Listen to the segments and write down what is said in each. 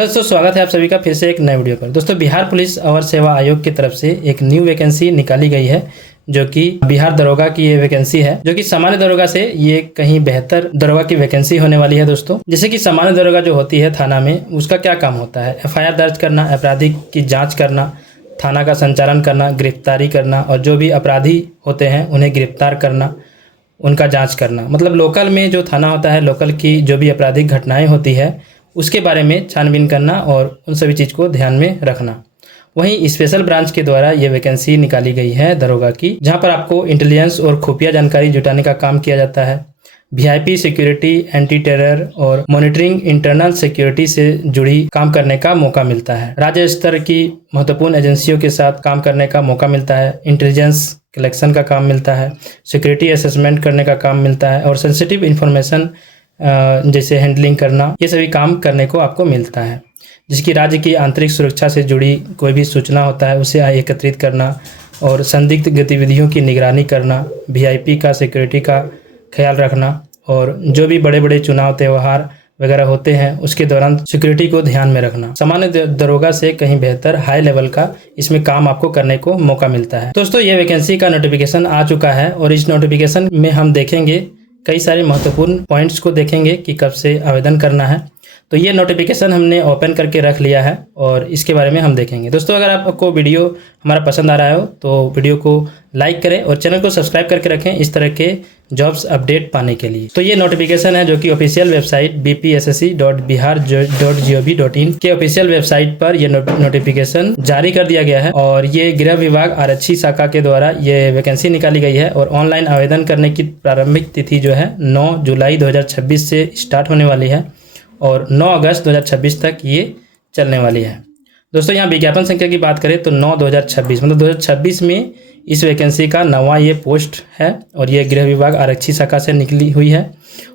Hello दोस्तों, स्वागत है आप सभी का फिर से एक नए वीडियो पर। दोस्तों, बिहार पुलिस अवर सेवा आयोग की तरफ से एक न्यू वैकेंसी निकाली गई है जो कि बिहार दरोगा की ये वैकेंसी है, जो कि सामान्य दरोगा से ये कहीं बेहतर दरोगा की वैकेंसी होने वाली है। दोस्तों, जैसे कि सामान्य दरोगा जो होती है थाना में, उसका क्या काम होता है? एफआईआर दर्ज करना, अपराधी की जाँच करना, थाना का संचालन करना, गिरफ्तारी करना और जो भी अपराधी होते हैं उन्हें गिरफ्तार करना, उनका जांच करना। मतलब लोकल में जो थाना होता है, लोकल की जो भी आपराधिक घटनाएं होती है उसके बारे में छानबीन करना और उन सभी चीज़ को ध्यान में रखना। वहीं स्पेशल ब्रांच के द्वारा ये वैकेंसी निकाली गई है दरोगा की, जहां पर आपको इंटेलिजेंस और खुफिया जानकारी जुटाने का काम किया जाता है। वीआईपी सिक्योरिटी, एंटी टेरर और मॉनिटरिंग, इंटरनल सिक्योरिटी से जुड़ी काम करने का मौका मिलता है। राज्य स्तर की महत्वपूर्ण एजेंसियों के साथ काम करने का मौका मिलता है। इंटेलिजेंस कलेक्शन का काम मिलता है, सिक्योरिटी असेसमेंट करने का काम मिलता है और सेंसिटिव इन्फॉर्मेशन जैसे हैंडलिंग करना, ये सभी काम करने को आपको मिलता है। जिसकी राज्य की आंतरिक सुरक्षा से जुड़ी कोई भी सूचना होता है उसे एकत्रित करना और संदिग्ध गतिविधियों की निगरानी करना, वीआईपी का सिक्योरिटी का ख्याल रखना और जो भी बड़े बड़े चुनाव त्यौहार वगैरह होते हैं उसके दौरान सिक्योरिटी को ध्यान में रखना। सामान्य दरोगा से कहीं बेहतर हाई लेवल का इसमें काम आपको करने को मौका मिलता है। दोस्तों, ये वैकेंसी का नोटिफिकेशन आ चुका है और इस नोटिफिकेशन में हम देखेंगे कई सारे महत्वपूर्ण पॉइंट्स को देखेंगे कि कब से आवेदन करना है। तो ये नोटिफिकेशन हमने ओपन करके रख लिया है और इसके बारे में हम देखेंगे। दोस्तों, अगर आपको वीडियो हमारा पसंद आ रहा हो तो वीडियो को लाइक करें और चैनल को सब्सक्राइब करके रखें इस तरह के जॉब्स अपडेट पाने के लिए। तो ये नोटिफिकेशन है जो कि ऑफिशियल वेबसाइट bpssc.bihar.gov.in के ऑफिशियल वेबसाइट पर ये नोटिफिकेशन जारी कर दिया गया है और ये गृह विभाग आरक्षी शाखा के द्वारा ये वैकेंसी निकाली गई है और ऑनलाइन आवेदन करने की प्रारंभिक तिथि जो है 9 जुलाई 2026 से स्टार्ट होने वाली है और 9 अगस्त 2026 तक ये चलने वाली है। दोस्तों, यहाँ विज्ञापन संख्या की बात करें तो 9/2026 मतलब 2026 में इस वैकेंसी का 9वां ये पोस्ट है और ये गृह विभाग आरक्षी शाखा से निकली हुई है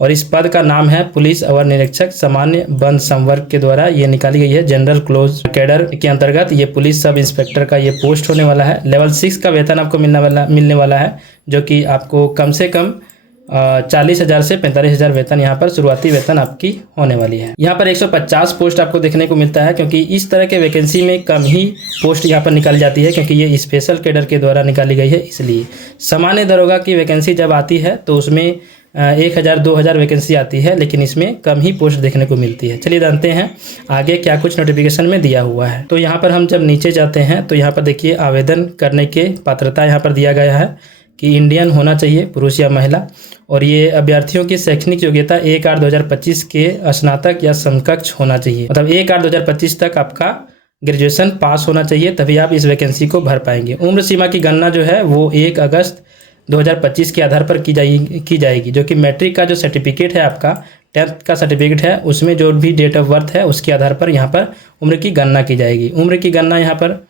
और इस पद का नाम है पुलिस अवर निरीक्षक सामान्य बंद संवर्ग के द्वारा ये निकाली गई है। जनरल क्लोज कैडर के अंतर्गत ये पुलिस सब इंस्पेक्टर का ये पोस्ट होने वाला है। लेवल 6 का वेतन आपको मिलने वाला है, जो कि आपको कम से कम 40,000 से 45,000 वेतन यहाँ पर शुरुआती वेतन आपकी होने वाली है। यहाँ पर 150 पोस्ट आपको देखने को मिलता है, क्योंकि इस तरह के वैकेंसी में कम ही पोस्ट यहाँ पर निकाली जाती है, क्योंकि ये स्पेशल कैडर के द्वारा निकाली गई है। इसलिए सामान्य दरोगा की वैकेंसी जब आती है तो उसमें 1,000-2,000 वैकेंसी आती है, लेकिन इसमें कम ही पोस्ट देखने को मिलती है। चलिए जानते हैं आगे क्या कुछ नोटिफिकेशन में दिया हुआ है। तो यहाँ पर हम जब नीचे जाते हैं तो यहाँ पर देखिए आवेदन करने के पात्रता यहाँ पर दिया गया है कि इंडियन होना चाहिए, पुरुष या महिला, और ये अभ्यर्थियों की शैक्षणिक योग्यता 1/8/2025 के स्नातक या समकक्ष होना चाहिए। मतलब 1/8/2025 तक आपका ग्रेजुएशन पास होना चाहिए, तभी आप इस वैकेंसी को भर पाएंगे। उम्र सीमा की गणना जो है वो 1 अगस्त 2025 के आधार पर की जाएगी, जो कि मैट्रिक का जो सर्टिफिकेट है आपका 10th का सर्टिफिकेट है उसमें जो भी डेट ऑफ बर्थ है उसके आधार पर यहाँ पर उम्र की गणना की जाएगी। उम्र की गणना यहाँ पर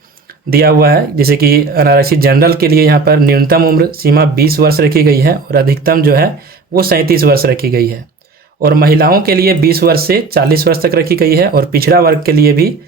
दिया हुआ है, जैसे कि अनारक्षित जनरल के लिए यहाँ पर न्यूनतम उम्र सीमा 20 वर्ष रखी गई है और अधिकतम जो है वो 37 वर्ष रखी गई है। और महिलाओं के लिए 20 वर्ष से 40 वर्ष तक रखी गई है और पिछड़ा वर्ग के लिए भी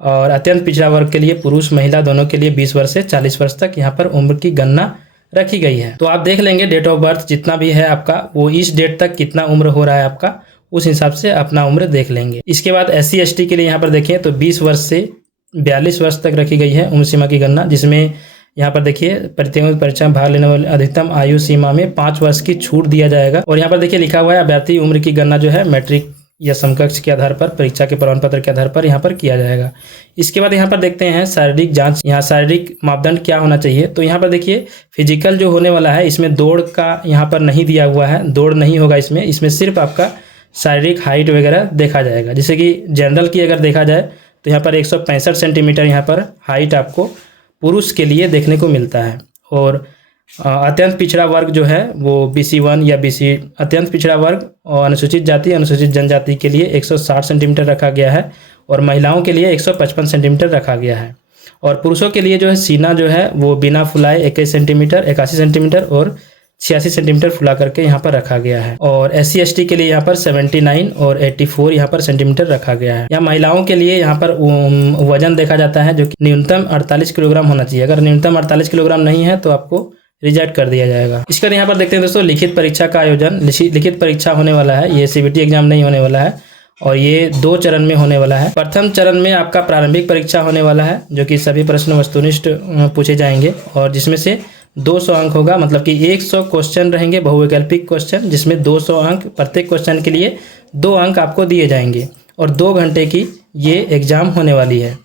और अत्यंत पिछड़ा वर्ग के लिए पुरुष महिला दोनों के लिए 20 वर्ष से 40 वर्ष तक यहाँ पर उम्र की गणना रखी गई है। तो आप देख लेंगे डेट ऑफ बर्थ जितना भी है आपका, वो इस डेट तक कितना उम्र हो रहा है आपका, उस हिसाब से अपना उम्र देख लेंगे। इसके बाद SC ST के लिए यहाँ पर देखें तो 20 वर्ष से 42 वर्ष तक रखी गई है उम्र सीमा की गणना, जिसमें यहाँ पर देखिए प्रतियोगिता परीक्षा में भाग लेने वाले अधिकतम आयु सीमा में 5 वर्ष की छूट दिया जाएगा। और यहाँ पर देखिए लिखा हुआ है अभ्यर्थी उम्र की गणना जो है मैट्रिक या समकक्ष के आधार पर, परीक्षा के प्रमाण पत्र के आधार पर यहाँ पर किया जाएगा। इसके बाद यहाँ पर देखते हैं शारीरिक जांच। यहाँ शारीरिक मापदंड क्या होना चाहिए, तो यहाँ पर देखिए फिजिकल जो होने वाला है इसमें दौड़ का यहाँ पर नहीं दिया हुआ है, दौड़ नहीं होगा इसमें सिर्फ आपका शारीरिक हाइट वगैरह देखा जाएगा। जैसे कि जनरल की अगर देखा जाए तो यहाँ पर 165 सेंटीमीटर यहाँ पर हाइट आपको पुरुष के लिए देखने को मिलता है। और अत्यंत पिछड़ा वर्ग जो है वो BC1 या BC अत्यंत पिछड़ा वर्ग और अनुसूचित जाति अनुसूचित जनजाति के लिए 160 सेंटीमीटर रखा गया है और महिलाओं के लिए 155 सेंटीमीटर रखा गया है। और पुरुषों के लिए जो है सीना जो है वो बिना फुलाए 81 सेंटीमीटर 81 सेंटीमीटर और 86 सेंटीमीटर फुला करके यहाँ पर रखा गया है। और SC ST के लिए यहाँ पर 79 और 84 यहाँ पर सेंटीमीटर रखा गया है। यहाँ महिलाओं के लिए यहाँ पर वजन देखा जाता है जो कि न्यूनतम 48 किलोग्राम होना चाहिए। अगर न्यूनतम 48 किलोग्राम नहीं है तो आपको रिजेक्ट कर दिया जाएगा। इसके बाद यहाँ पर देखते हैं दोस्तों लिखित परीक्षा का आयोजन। लिखित परीक्षा होने वाला है, ये CBT एग्जाम नहीं होने वाला है और ये 2 चरण में होने वाला है। प्रथम चरण में आपका प्रारंभिक परीक्षा होने वाला है, जो कि सभी प्रश्न वस्तुनिष्ठ पूछे जाएंगे और जिसमें से 200 अंक होगा, मतलब कि 100 क्वेश्चन रहेंगे बहुवैकल्पिक क्वेश्चन, जिसमें 200 अंक, प्रत्येक क्वेश्चन के लिए 2 अंक आपको दिए जाएंगे और 2 घंटे की ये एग्ज़ाम होने वाली है,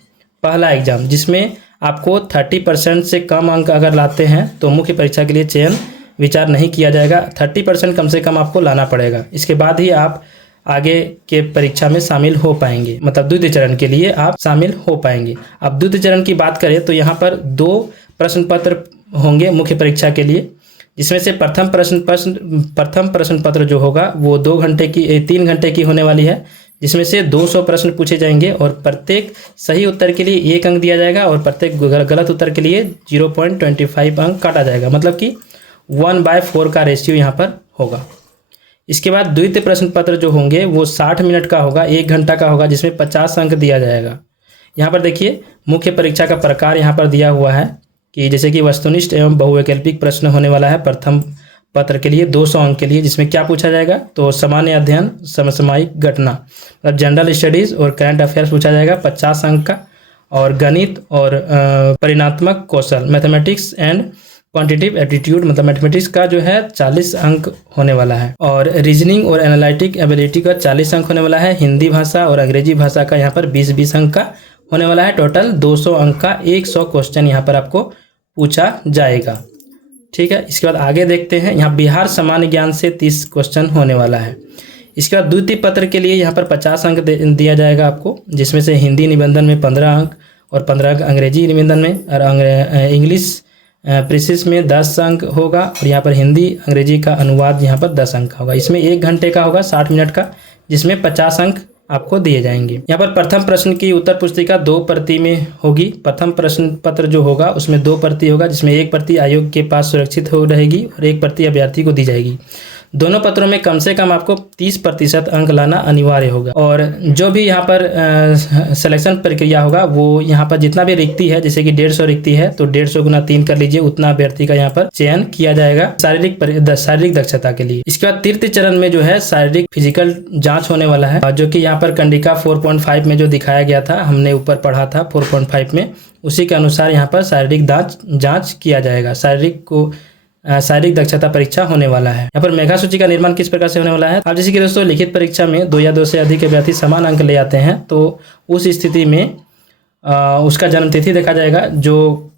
पहला एग्ज़ाम, जिसमें आपको 30% से कम अंक अगर लाते हैं तो मुख्य परीक्षा के लिए चयन विचार नहीं किया जाएगा। 30% कम से कम आपको लाना पड़ेगा, इसके बाद ही आप आगे के परीक्षा में शामिल हो पाएंगे, मतलब द्वितीय चरण के लिए आप शामिल हो पाएंगे। अब द्वितीय चरण की बात करें तो यहाँ पर 2 प्रश्न पत्र होंगे मुख्य परीक्षा के लिए, जिसमें से प्रथम प्रश्न पत्र जो होगा वो 3 घंटे की होने वाली है, जिसमें से 200 प्रश्न पूछे जाएंगे और प्रत्येक सही उत्तर के लिए 1 अंक दिया जाएगा और प्रत्येक गलत उत्तर के लिए 0.25 अंक काटा जाएगा, मतलब कि 1/4 का रेशियो यहाँ पर होगा। इसके बाद द्वितीय प्रश्न पत्र जो होंगे वो 60 मिनट का होगा, 1 घंटा का होगा, जिसमें 50 अंक दिया जाएगा। यहाँ पर देखिए मुख्य परीक्षा का प्रकार यहाँ पर दिया हुआ है कि जैसे कि वस्तुनिष्ठ एवं बहुवैकल्पिक प्रश्न होने वाला है प्रथम पत्र के लिए 200 अंक के लिए, जिसमें क्या पूछा जाएगा तो सामान्य अध्ययन, समसामयिक घटना, मतलब जनरल स्टडीज़ और करंट अफेयर्स पूछा जाएगा 50 अंक का, और गणित और परिणात्मक कौशल, मैथमेटिक्स एंड क्वांटिटेटिव एप्टीट्यूड, मतलब मैथमेटिक्स का जो है 40 अंक होने वाला है, और रीजनिंग और एनालिटिक एबिलिटी का 40 अंक होने वाला है। हिंदी भाषा और अंग्रेजी भाषा का यहाँ पर 20-20 अंक का होने वाला है। टोटल 200 अंक का 100 क्वेश्चन यहाँ पर आपको पूछा जाएगा। ठीक है, इसके बाद आगे देखते हैं। यहाँ बिहार सामान्य ज्ञान से 30 क्वेश्चन होने वाला है। इसके बाद द्वितीय पत्र के लिए यहाँ पर 50 अंक दिया जाएगा आपको, जिसमें से हिंदी निबंधन में 15 अंक और 15 अंक अंग्रेजी निबंधन में, और इंग्लिश प्रीसिस में 10 अंक होगा, और यहाँ पर हिंदी अंग्रेजी का अनुवाद यहाँ पर 10 अंक का होगा। इसमें 1 घंटे का होगा, 60 मिनट का, जिसमें 50 अंक आपको दिए जाएंगे। यहाँ पर प्रथम प्रश्न की उत्तर पुस्तिका 2 प्रति में होगी। प्रथम प्रश्न पत्र जो होगा उसमें 2 प्रति होगा, जिसमें 1 प्रति आयोग के पास सुरक्षित हो रहेगी और 1 प्रति अभ्यर्थी को दी जाएगी। दोनों पत्रों में कम से कम आपको 30% अंक लाना अनिवार्य होगा, और जो भी यहाँ पर सिलेक्शन प्रक्रिया होगा वो यहाँ पर जितना भी रिक्ति है, जैसे कि 150 रिक्ति है तो 150 गुना 3 कर लीजिए, उतना अभ्यर्थी का यहाँ पर चयन किया जाएगा शारीरिक दक्षता के लिए। इसके बाद तृतीय चरण में जो है शारीरिक फिजिकल जाँच होने वाला है, जो कि यहाँ पर कंडिका 4.5 में जो दिखाया गया था, हमने ऊपर पढ़ा था 4.5 में, उसी के अनुसार यहाँ पर शारीरिक जाँच किया जाएगा। शारीरिक दक्षता परीक्षा होने वाला है। यहाँ पर मेधा सूची का निर्माण किस प्रकार से होने वाला है। अब जैसे कि दोस्तों लिखित परीक्षा में 2 या 2 से अधिक अभ्यर्थी समान अंक ले आते हैं तो उस स्थिति में उसका जन्म तिथि देखा जाएगा, जो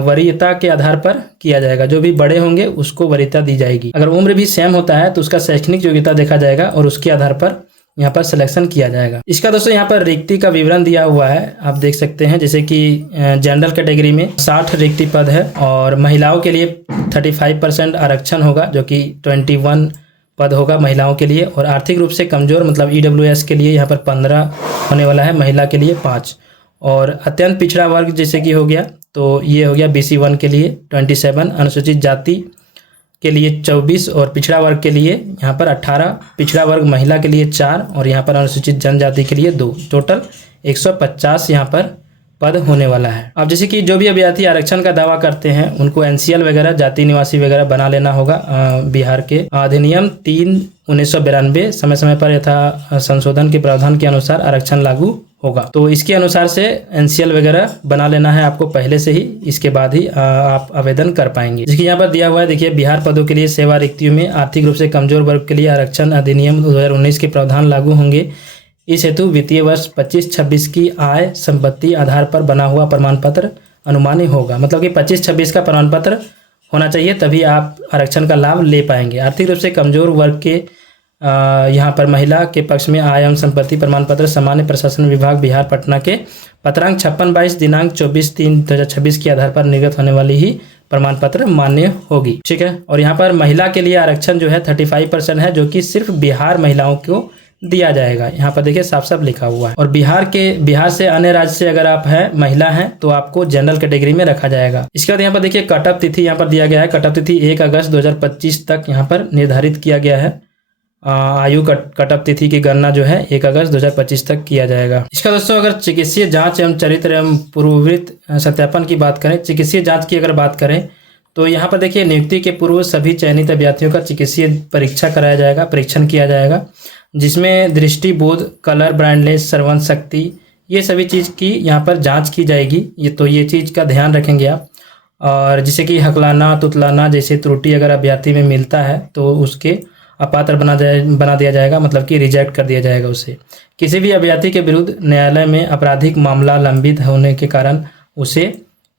वरीयता के आधार पर किया जाएगा। जो भी बड़े होंगे उसको वरीयता दी जाएगी। अगर उम्र भी सेम होता है तो उसका शैक्षणिक योग्यता देखा जाएगा और उसके आधार पर यहाँ पर सिलेक्शन किया जाएगा। इसका दोस्तों यहाँ पर रिक्ति का विवरण दिया हुआ है, आप देख सकते हैं। जैसे कि जनरल कैटेगरी में 60 रिक्ति पद है और महिलाओं के लिए 35% आरक्षण होगा, जो कि 21 पद होगा महिलाओं के लिए, और आर्थिक रूप से कमजोर मतलब EWS के लिए यहाँ पर 15 होने वाला है, महिला के लिए 5, और अत्यंत पिछड़ा वर्ग जैसे कि हो गया तो ये हो गया BC1 के लिए 27, अनुसूचित जाति के लिए 24 और पिछड़ा वर्ग के लिए यहाँ पर 18, पिछड़ा वर्ग महिला के लिए 4 और यहाँ पर अनुसूचित जनजाति के लिए 2, टोटल 150 यहाँ पर पद होने वाला है। अब जैसे कि जो भी अभ्यर्थी आरक्षण का दावा करते हैं उनको NCL वगैरह जाति निवासी वगैरह बना लेना होगा। बिहार के अधिनियम 3/1992 समय समय पर यथा संशोधन के प्रावधान के अनुसार आरक्षण लागू होगा, तो इसके अनुसार से NCL वगैरह बना लेना है आपको पहले से ही, इसके बाद ही आप आवेदन कर पाएंगे। जिसकी यहाँ पर दिया हुआ है, देखिए बिहार पदों के लिए सेवा रिक्तियों में आर्थिक रूप से कमजोर वर्ग के लिए आरक्षण अधिनियम 2019 के प्रावधान लागू होंगे। इस हेतु वित्तीय वर्ष 25-26 की आय संपत्ति आधार पर बना हुआ प्रमाण पत्र अनुमान्य होगा, मतलब कि 25-26 का प्रमाण पत्र होना चाहिए, तभी आप आरक्षण का लाभ ले पाएंगे। आर्थिक रूप से कमजोर वर्ग के यहाँ पर महिला के पक्ष में आय एवं संपत्ति प्रमाण पत्र सामान्य प्रशासन विभाग बिहार पटना के पत्रांक 56/22 दिनांक 24/3/2026 के आधार पर निर्गत होने वाली ही प्रमाण पत्र मान्य होगी। ठीक है, और यहाँ पर महिला के लिए आरक्षण जो है 35% है, जो कि सिर्फ बिहार महिलाओं को दिया जाएगा। यहाँ पर देखिए साफ साफ लिखा हुआ है। और बिहार से अन्य राज्य से अगर आप हैं महिला हैं तो आपको जनरल कैटेगरी में रखा जाएगा। इसके बाद यहाँ पर देखिए कटअप तिथि यहाँ पर दिया गया है। कटअप तिथि 1 अगस्त 2025 तक यहाँ पर निर्धारित किया गया है। आयु कटअप तिथि की गणना जो है 1 अगस्त 2025 तक किया जाएगा। इसका दोस्तों अगर चिकित्सीय जांच एवं चरित्र एवं पूर्ववृत्त सत्यापन की बात करें, चिकित्सीय जांच की अगर बात करें तो यहाँ पर देखिए नियुक्ति के पूर्व सभी चयनित अभ्यर्थियों का चिकित्सीय परीक्षा कराया जाएगा, परीक्षण किया जाएगा। जिसमें दृष्टि, बोध, कलर, ब्राइटनेस, श्रवण शक्ति, ये सभी चीज़ की यहाँ पर जांच की जाएगी। ये चीज़ का ध्यान रखेंगे आप। और जैसे कि हकलाना, तुतलाना जैसे त्रुटि अगर अभ्यर्थी में मिलता है तो उसके अपात्र बना दिया जाएगा, मतलब कि रिजेक्ट कर दिया जाएगा उसे। किसी भी अभ्यर्थी के विरुद्ध न्यायालय में आपराधिक मामला लंबित होने के कारण उसे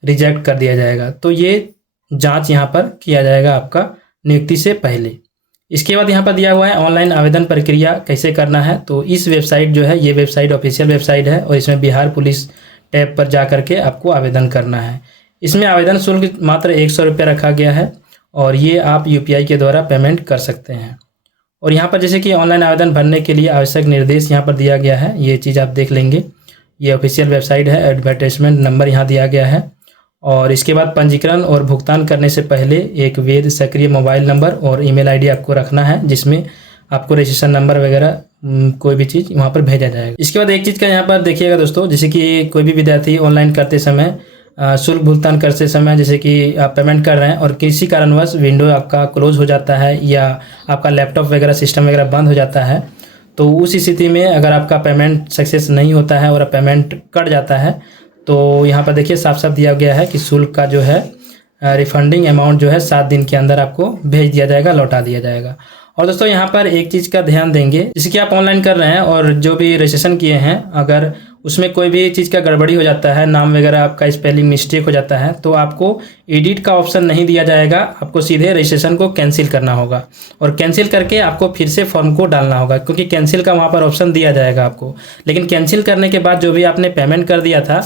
रिजेक्ट कर दिया जाएगा। तो ये जांच यहाँ पर किया जाएगा आपका नियुक्ति से पहले। इसके बाद यहाँ पर दिया हुआ है ऑनलाइन आवेदन प्रक्रिया कैसे करना है। तो इस वेबसाइट जो है, ये वेबसाइट ऑफिशियल वेबसाइट है और इसमें बिहार पुलिस टैब पर जा करके आपको आवेदन करना है। इसमें आवेदन शुल्क मात्र 100 रुपये रखा गया है और ये आप UPI के द्वारा पेमेंट कर सकते हैं। और यहाँ पर जैसे कि ऑनलाइन आवेदन भरने के लिए आवश्यक निर्देश यहाँ पर दिया गया है, ये चीज़ आप देख लेंगे। ये ऑफिशियल वेबसाइट है, एडवर्टाइजमेंट नंबर यहाँ दिया गया है। और इसके बाद पंजीकरण और भुगतान करने से पहले एक वैध सक्रिय मोबाइल नंबर और ईमेल ID आपको रखना है, जिसमें आपको रजिस्ट्रेशन नंबर वगैरह कोई भी चीज़ वहाँ पर भेजा जाएगा। इसके बाद एक चीज़ का यहाँ पर देखिएगा दोस्तों, जैसे कि कोई भी विद्यार्थी ऑनलाइन करते समय शुल्क भुगतान करते समय जैसे कि आप पेमेंट कर रहे हैं और किसी कारणवश विंडो आपका क्लोज हो जाता है या आपका लैपटॉप वगैरह सिस्टम वगैरह बंद हो जाता है, तो उस स्थिति में अगर आपका पेमेंट सक्सेस नहीं होता है और पेमेंट कट जाता है, तो यहाँ पर देखिए साफ साफ दिया गया है कि शुल्क का जो है रिफंडिंग अमाउंट जो है 7 दिन के अंदर आपको भेज दिया जाएगा, लौटा दिया जाएगा। और दोस्तों यहाँ पर एक चीज़ का ध्यान देंगे, जैसे कि आप ऑनलाइन कर रहे हैं और जो भी रजिस्ट्रेशन किए हैं, अगर उसमें कोई भी चीज़ का गड़बड़ी हो जाता है, नाम वगैरह आपका स्पेलिंग मिस्टेक हो जाता है, तो आपको एडिट का ऑप्शन नहीं दिया जाएगा, आपको सीधे रजिस्ट्रेशन को कैंसिल करना होगा। और कैंसिल करके आपको फिर से फॉर्म को डालना होगा, क्योंकि कैंसिल का वहाँ पर ऑप्शन दिया जाएगा आपको। लेकिन कैंसिल करने के बाद जो भी आपने पेमेंट कर दिया था,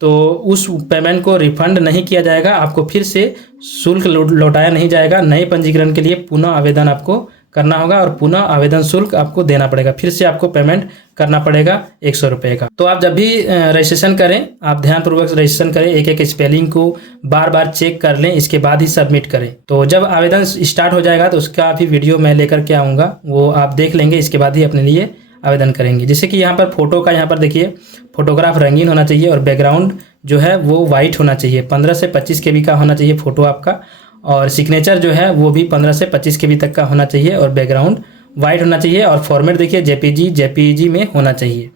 तो उस पेमेंट को रिफंड नहीं किया जाएगा, आपको फिर से शुल्क लौटाया नहीं जाएगा। नए पंजीकरण के लिए पुनः आवेदन आपको करना होगा और पुनः आवेदन शुल्क आपको देना पड़ेगा, फिर से आपको पेमेंट करना पड़ेगा 100 रुपये का। तो आप जब भी रजिस्ट्रेशन करें, आप ध्यानपूर्वक रजिस्ट्रेशन करें, एक एक स्पेलिंग को बार बार चेक कर लें, इसके बाद ही सबमिट करें। तो जब आवेदन स्टार्ट हो जाएगा तो उसका भी वीडियो मैं लेकर के आऊँगा, वो आप देख लेंगे, इसके बाद ही अपने लिए आवेदन करेंगे। जैसे कि यहाँ पर फोटो का यहाँ पर देखिए, फोटोग्राफ रंगीन होना चाहिए और बैकग्राउंड जो है वो वाइट होना चाहिए। 15 से 25 KB का होना चाहिए फ़ोटो आपका, और सिग्नेचर जो है वो भी 15 से 25 KB तक का होना चाहिए और बैकग्राउंड वाइट होना चाहिए। और फॉर्मेट देखिए JPG में होना चाहिए।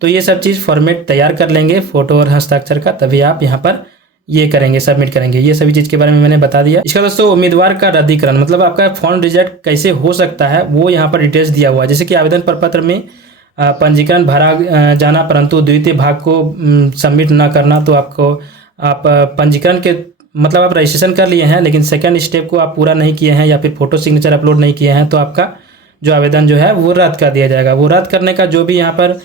तो ये सब चीज़ फॉर्मेट तैयार कर लेंगे फ़ोटो और हस्ताक्षर का, तभी आप यहाँ पर ये करेंगे, सबमिट करेंगे। ये सभी चीज़ के बारे में मैंने बता दिया। इसका दोस्तों उम्मीदवार का रद्दीकरण, मतलब आपका फॉर्म रिजेक्ट कैसे हो सकता है, वो यहाँ पर डिटेल्स दिया हुआ है। जैसे कि आवेदन प्रपत्र में पंजीकरण भरा जाना परंतु द्वितीय भाग को सबमिट ना करना, तो आप पंजीकरण के मतलब आप रजिस्ट्रेशन कर लिए हैं लेकिन सेकंड स्टेप को आप पूरा नहीं किए हैं या फिर फोटो सिग्नेचर अपलोड नहीं किए हैं, तो आपका जो आवेदन जो है वो रद्द कर दिया जाएगा। वो रद्द करने का जो भी यहाँ पर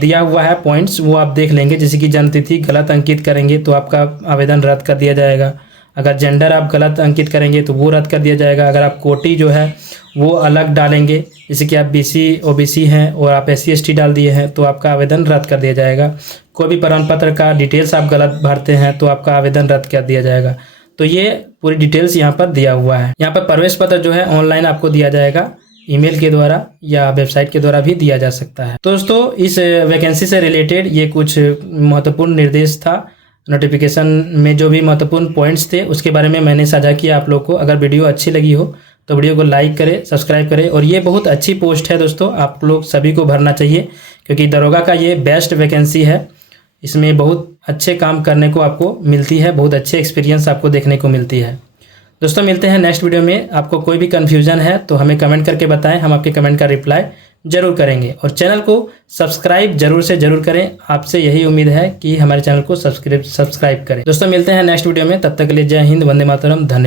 दिया हुआ है पॉइंट्स, वो आप देख लेंगे। जैसे कि जन्म तिथि गलत अंकित करेंगे तो आपका आवेदन रद्द कर दिया जाएगा। अगर जेंडर आप गलत अंकित करेंगे तो वो रद्द कर दिया जाएगा। अगर आप कोटि जो है वो अलग डालेंगे, जैसे कि आप BC OBC हैं और आप SC ST डाल दिए हैं, तो आपका आवेदन रद्द कर दिया जाएगा। कोई भी प्रमाण पत्र का डिटेल्स आप गलत भरते हैं तो आपका आवेदन रद्द कर दिया जाएगा। तो ये पूरी डिटेल्स यहाँ पर दिया हुआ है। यहाँ पर प्रवेश पत्र जो है ऑनलाइन आपको दिया जाएगा, ईमेल के द्वारा या वेबसाइट के द्वारा भी दिया जा सकता है। तो दोस्तों इस वैकेंसी से रिलेटेड ये कुछ महत्वपूर्ण निर्देश था। नोटिफिकेशन में जो भी महत्वपूर्ण पॉइंट्स थे उसके बारे में मैंने साझा किया आप लोग को। अगर वीडियो अच्छी लगी हो तो वीडियो को लाइक करें, सब्सक्राइब करें। और ये बहुत अच्छी पोस्ट है दोस्तों, आप लोग सभी को भरना चाहिए, क्योंकि दरोगा का ये बेस्ट वैकेंसी है। इसमें बहुत अच्छे काम करने को आपको मिलती है, बहुत अच्छे एक्सपीरियंस आपको देखने को मिलती है। दोस्तों मिलते हैं नेक्स्ट वीडियो में। आपको कोई भी कन्फ्यूजन है तो हमें कमेंट करके बताएं, हम आपके कमेंट का रिप्लाई जरूर करेंगे। और चैनल को सब्सक्राइब जरूर से जरूर करें, आपसे यही उम्मीद है कि हमारे चैनल को सब्सक्राइब करें। दोस्तों मिलते हैं नेक्स्ट वीडियो में, तब तक के लिए जय हिंद, वंदे मातरम, धन्यवाद।